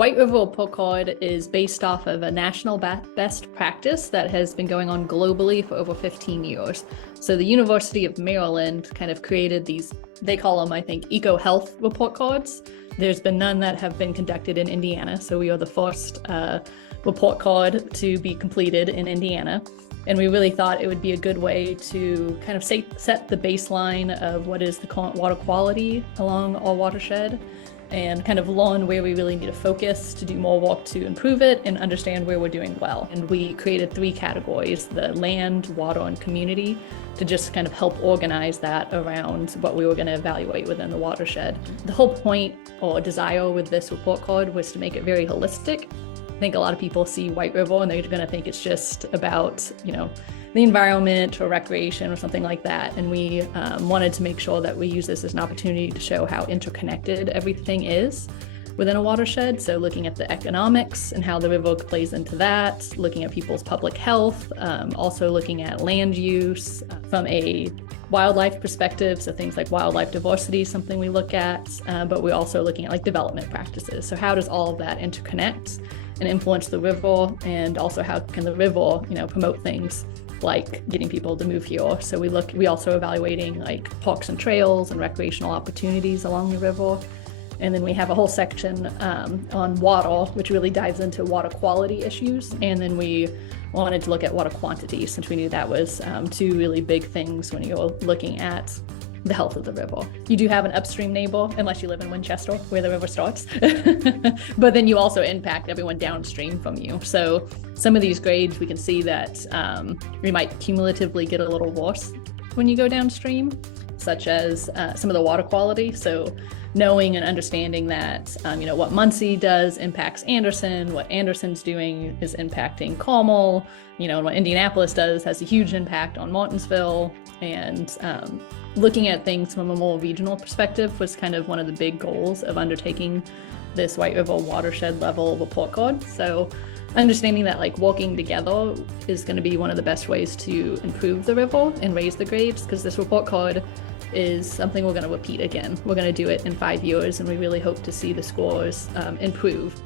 White River Report Card is based off of a national best practice that has been going on globally for over 15 years. So the University of Maryland kind of created these, they call them, I think, eco-health report cards. There's been none that have been conducted in Indiana, so we are the first report card to be completed in Indiana. And we really thought it would be a good way to kind of set the baseline of what is the water quality along our watershed, and kind of learn where we really need to focus to do more work to improve it and understand where we're doing well. And we created 3 categories: the land, water, and community, to just kind of help organize that around what we were going to evaluate within the watershed. The whole point or desire with this report card was to make it very holistic. I think a lot of people see White River and they're going to think it's just about, the environment or recreation or something like that. And we wanted to make sure that we use this as an opportunity to show how interconnected everything is within a watershed. So looking at the economics and how the river plays into that, looking at people's public health, also looking at land use from a wildlife perspective. So things like wildlife diversity is something we look at, but we're also looking at like development practices. So how does all of that interconnect and influence the river, and also how can the river, promote things like getting people to move here. So we also evaluating like parks and trails and recreational opportunities along the river. And then we have a whole section on water, which really dives into water quality issues. And then we wanted to look at water quantity, since we knew that was 2 really big things when you're looking at the health of the river. You do have an upstream neighbor, unless you live in Winchester, where the river starts. But then you also impact everyone downstream from you. So some of these grades, we can see that we might cumulatively get a little worse when you go downstream, such as some of the water quality. So knowing and understanding that, what Muncie does impacts Anderson, what Anderson's doing is impacting Carmel, and what Indianapolis does has a huge impact on Martinsville. And looking at things from a more regional perspective was kind of one of the big goals of undertaking this White River watershed level report card. So understanding that like working together is going to be one of the best ways to improve the river and raise the grades, because this report card is something we're going to repeat again. We're going to do it in 5 years, and we really hope to see the scores improve.